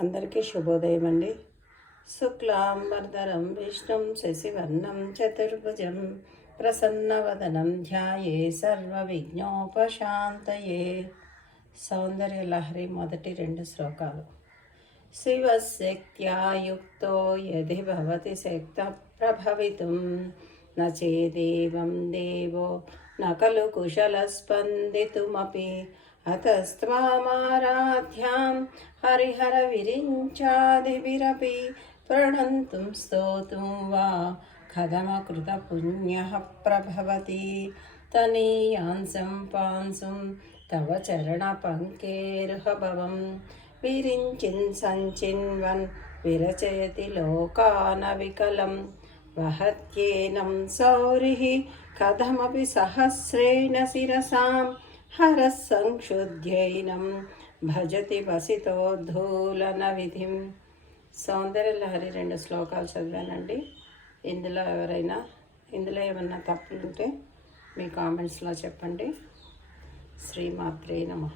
అందరికీ శుభోదయం అండి. శుక్లాంబరధరం విష్ణుం శశివర్ణం చతుర్భుజం ప్రసన్నవదనం ధ్యాయే సర్వవిఘ్నోపశాంతయే. సౌందర్య లహరి మొదటి 2 శ్లోకాలు. శివశక్త్యా యుక్తో యది భవతి శక్త ప్రభవితుం న చేదేవం దేవో న ఖలు కుశలస్పందితుమపి అతస్త్వామారాధ్యాం హరిహర విరించాదిభిరపి ప్రణంతుం స్తోతుం వా కథమకృత పుణ్యః ప్రభవతి తనీయాంసం పాంసుం తవ చరణ పంకేర్హభవం విరించిన్ సంచిన్వన్ విరచయతి లోకాన వికలం వహత్యేనం సౌరిః కథమపి సహస్రేణ శిరసాం హరః సంక్షుధ్యైనం భజతి వసితోద్ధూలన విధిం. సౌందర్య లహరి 2 శ్లోకాలు చదివానండి. ఇందులో ఏమన్నా తప్పులుంటే మీ కామెంట్స్లో చెప్పండి. శ్రీమాత్రే నమః.